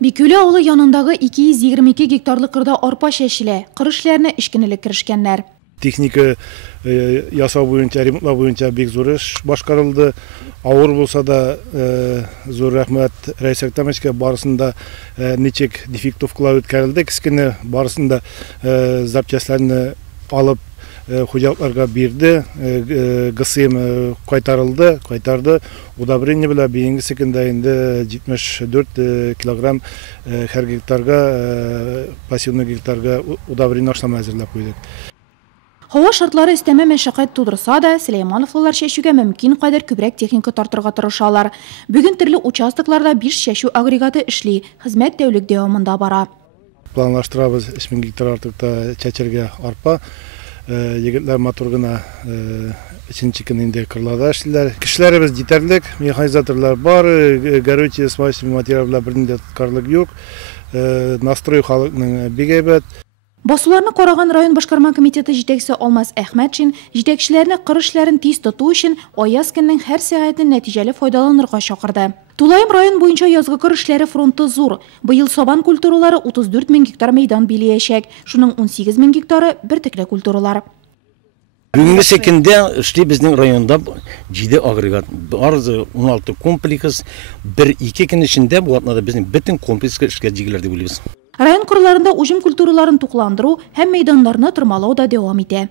Бикүле авылы янындагы 222 гектарлык кырда арпа чәчелә. Кыр эшләренә эшкинелек керешкәннәр. Техника ясау буенча, ремонтлау буенча бик зур эш башкарылды. Авыр булса да зур рәхмәт Рәис Әктәмовичкә, барысында ничек дефектовкалар үткәрелде, кискене барысында запчастларны алып хуҗалыкларга бирде, ГСМ кайтарды. Удобрение белән бигенче көндә инде 74 килограмм һәр гектарга, пассивный гектарга удобрение ашлама әзерләп куйдык. Һава шартлары өстәмә мәшәкать тудырса да, Сөләймановлар чәчүгә мөмкин кадәр күбрәк техника тартырга тырышалар. Бүген төрле участокларда 5 чәчү агрегаты эшли, хезмәт тәүлек дәвамында бара. Планлаштырабыз 3000 гектар артыкта чәчәргә арпа. Егетләр матур гына икенче көн инде кырларда эшлиләр. Кешеләребез җитәрлек, механизаторлар бар, горючий, смазочный материаллар бернинде карлык юк. Настрой халыкның бик әйбәт. Басуларны караган район башкарма комитеты җитәкчесе Алмаз Әхмәтшин җитәкчеләрне кыр эшләрен тиз тоту өчен аяз көннең һәр сәгатен нәтиҗәле файдаланырга чакырды. Тулаем район буенча язгы кыр эшләре фронты зур. Быел сабан культуралары 34 000 гектар мәйдан биләячәк. Шуның 18 000 гектары бертекле культуралар. Бүгенге көндә эшли безнең районда 7 агрегат, 16 комплекс, 1-2 көн эчендә бу атнада безнең бөтен комплекска эшкә җигеләр дип уйлыйбыз. Район кырларында уҗым культураларын тукландыру һәм мәйданнарны тырмалау да дәвам итә.